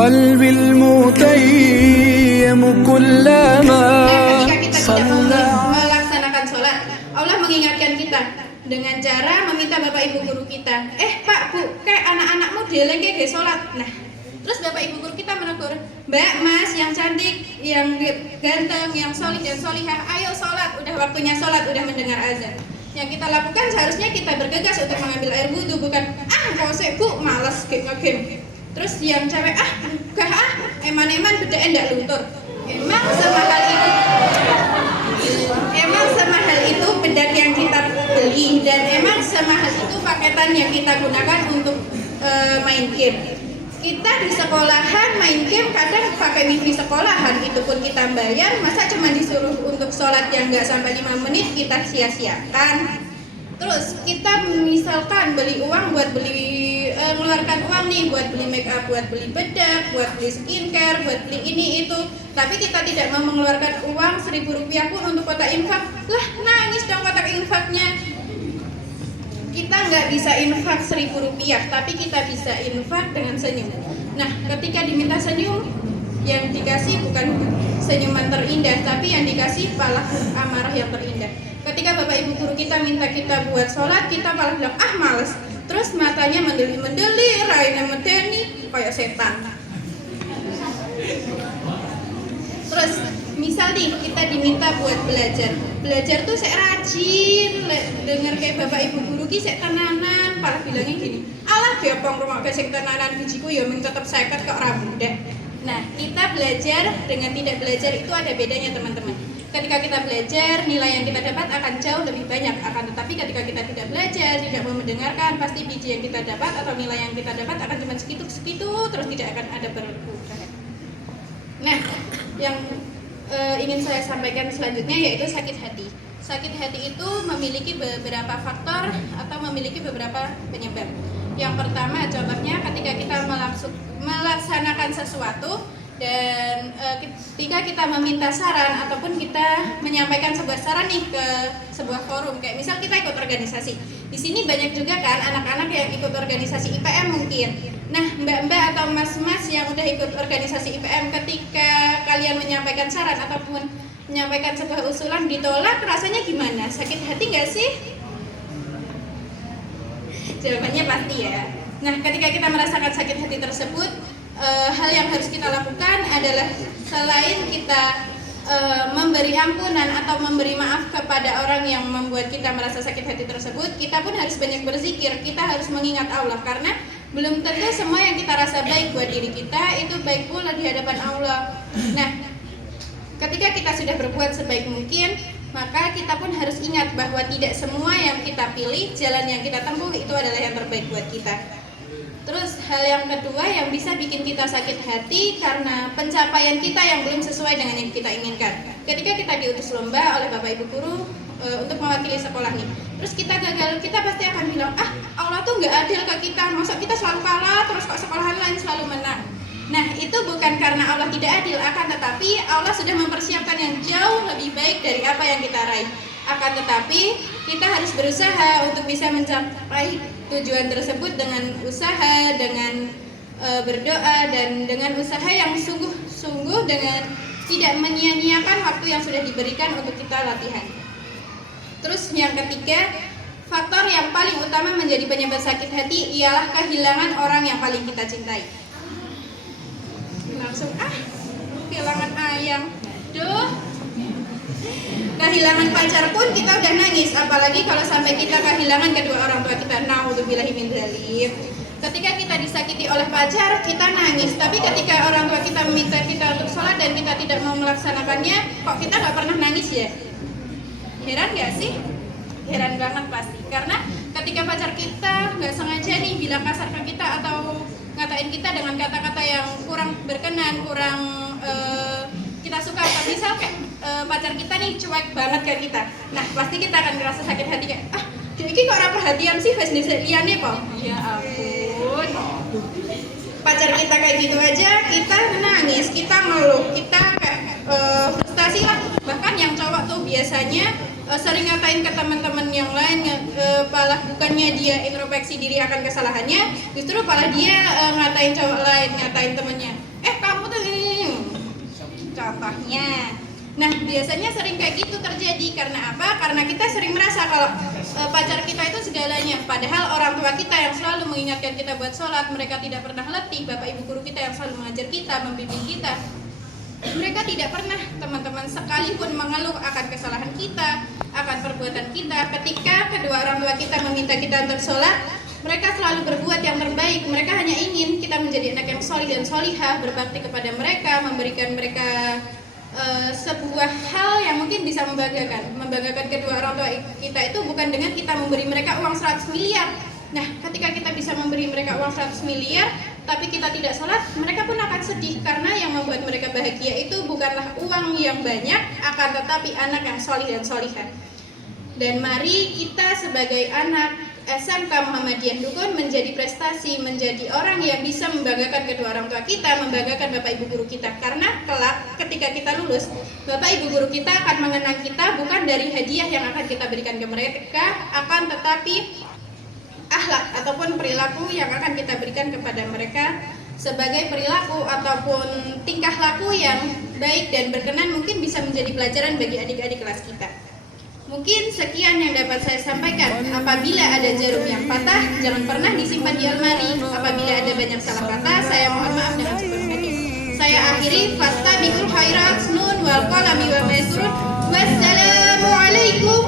قلبي المتيم كلما Ketika kita tidak mau melaksanakan sholat, Allah mengingatkan kita dengan cara meminta bapak ibu guru kita, Pak bu, kayak anak-anakmu deleng kayak sholat. Nah, terus bapak ibu guru kita menegur, Mbak, Mas, yang cantik, yang ganteng, yang solih dan solihah, ayo sholat, udah waktunya sholat, udah mendengar azan. Yang kita lakukan seharusnya kita bergegas untuk mengambil air wudhu, bukan kau sih bu, malas game. Terus yang cewek eman-eman beda enggak luntur. Emang semahal itu bedak yang kita beli, dan emang semahal itu paketan yang kita gunakan untuk main game. Kita di sekolahan main game kadang pakai wifi sekolahan, itu pun kita bayar, masa cuma disuruh untuk sholat yang nggak sampai 5 menit kita sia-siakan. Terus kita misalkan beli uang buat mengeluarkan uang nih buat beli make up, buat beli bedak, buat beli skincare, buat beli ini itu, tapi kita tidak mau mengeluarkan uang Rp1.000 pun untuk kotak infak. Lah nangis dong kotak infaknya. Kita nggak bisa infak Rp1.000, tapi kita bisa infak dengan senyum. Nah, ketika diminta senyum, yang dikasih bukan senyuman terindah, tapi yang dikasih malah amarah yang terindah. Ketika bapak ibu guru kita minta kita buat sholat, kita malah bilang males. Terus matanya mendeli, rainnya medeni, kayak setan. Terus misal nih kita diminta buat belajar tuh saya rajin, denger kayak bapak ibu guru ki saya tenanan, malah bilangnya gini, alah biopong rumah sing tenanan bijiku ya mung tetep 50 kok ra mudah. Nah, kita belajar dengan tidak belajar itu ada bedanya teman-teman. Ketika kita belajar, nilai yang kita dapat akan jauh lebih banyak. Akan tetapi ketika kita tidak belajar, tidak mau mendengarkan, pasti biji yang kita dapat atau nilai yang kita dapat akan cuma segitu, terus tidak akan ada berkurang. Nah, yang ingin saya sampaikan selanjutnya yaitu sakit hati. Sakit hati itu memiliki beberapa faktor atau memiliki beberapa penyebab. Yang pertama, contohnya ketika kita melaksanakan sesuatu dan ketika kita meminta saran ataupun kita menyampaikan sebuah saran nih ke sebuah forum, kayak misal kita ikut organisasi. Di sini banyak juga kan anak-anak yang ikut organisasi IPM mungkin. Nah, mbak-mbak atau mas-mas yang udah ikut organisasi IPM, ketika kalian menyampaikan saran ataupun menyampaikan sebuah usulan ditolak, rasanya gimana? Sakit hati nggak sih? Jawabannya pasti ya. Nah, ketika kita merasakan sakit hati tersebut, hal yang harus kita lakukan adalah selain kita memberi ampunan atau memberi maaf kepada orang yang membuat kita merasa sakit hati tersebut, kita pun harus banyak berzikir. Kita harus mengingat Allah, karena belum tentu semua yang kita rasa baik buat diri kita itu baik pula di hadapan Allah. Nah, ketika kita sudah berbuat sebaik mungkin, maka kita pun harus ingat bahwa tidak semua yang kita pilih, jalan yang kita tempuh itu adalah yang terbaik buat kita. Terus hal yang kedua yang bisa bikin kita sakit hati karena pencapaian kita yang belum sesuai dengan yang kita inginkan. Ketika kita diutus lomba oleh bapak ibu guru untuk mewakili sekolah nih, terus kita gagal, kita pasti akan bilang, Allah tuh nggak adil ke kita, masa kita selalu kalah terus kok sekolahan lain selalu menang. Nah, itu bukan karena Allah tidak adil, akan tetapi Allah sudah mempersiapkan yang jauh lebih baik dari apa yang kita raih. Akan tetapi kita harus berusaha untuk bisa mencapai tujuan tersebut dengan usaha, dengan berdoa, dan dengan usaha yang sungguh-sungguh, dengan tidak menyia-nyiakan waktu yang sudah diberikan untuk kita latihan. Terus yang ketiga, faktor yang paling utama menjadi penyebab sakit hati ialah kehilangan orang yang paling kita cintai. Langsung kehilangan ayam. Kehilangan pacar pun kita udah nangis, apalagi kalau sampai kita kehilangan kedua orang tua kita. Naudzubillahi min dzalik. Ketika kita disakiti oleh pacar, kita nangis, tapi ketika orang tua kita meminta kita untuk sholat dan kita tidak mau melaksanakannya, kok kita nggak pernah nangis ya? Heran nggak sih? Heran banget pasti. Karena ketika pacar kita nggak sengaja nih bilang kasar ke kita atau ngatain kita dengan kata-kata yang kurang berkenan, kurang kita suka, atau misal kayak pacar kita nih cuek banget ke kita, nah pasti kita akan ngerasa sakit hati kayak dia ini kok ora perhatian sih face liane kok. Ya ampun, pacar kita kayak gitu aja kita nangis, kita ngeluh, kita kayak frustasi lah. Bahkan yang cowok tuh biasanya sering ngatain ke teman-teman yang lain, malah bukannya dia introspeksi diri akan kesalahannya, justru malah dia ngatain cowok lain, ngatain temennya. biasanya sering kayak gitu terjadi. Karena apa? Karena kita sering merasa kalau pacar kita itu segalanya. Padahal orang tua kita yang selalu mengingatkan kita buat sholat, mereka tidak pernah letih. Bapak ibu guru kita yang selalu mengajar kita, membimbing kita, mereka tidak pernah, teman-teman, sekalipun mengeluh akan kesalahan kita, akan perbuatan kita. Ketika kedua orang tua kita meminta kita untuk sholat, mereka selalu berbuat yang terbaik. Mereka hanya ingin kita menjadi anak yang solih dan solihah, berbakti kepada mereka, memberikan mereka sebuah hal yang mungkin bisa membanggakan. Membanggakan kedua orang tua kita itu bukan dengan kita memberi mereka uang 100 miliar. Nah, ketika kita bisa memberi mereka uang 100 miliar, tapi kita tidak sholat, mereka pun akan sedih. Karena yang membuat mereka bahagia itu bukanlah uang yang banyak, akan tetapi anak yang solih dan solihah. Dan mari kita sebagai anak SMK Muhammadiyah Dukun menjadi prestasi, menjadi orang yang bisa membanggakan kedua orang tua kita, membanggakan bapak ibu guru kita. Karena kelak ketika kita lulus, bapak ibu guru kita akan mengenang kita bukan dari hadiah yang akan kita berikan ke mereka, akan tetapi akhlak ataupun perilaku yang akan kita berikan kepada mereka sebagai perilaku ataupun tingkah laku yang baik dan berkenan, mungkin bisa menjadi pelajaran bagi adik-adik kelas kita. Mungkin sekian yang dapat saya sampaikan. Apabila ada jarum yang patah, jangan pernah disimpan di almari. Apabila ada banyak salah kata, saya mohon maaf dengan sepenuhnya. Saya akhiri, fastabiqul khairat, nun wal qalami wa ma yasrun. Wassalamualaikum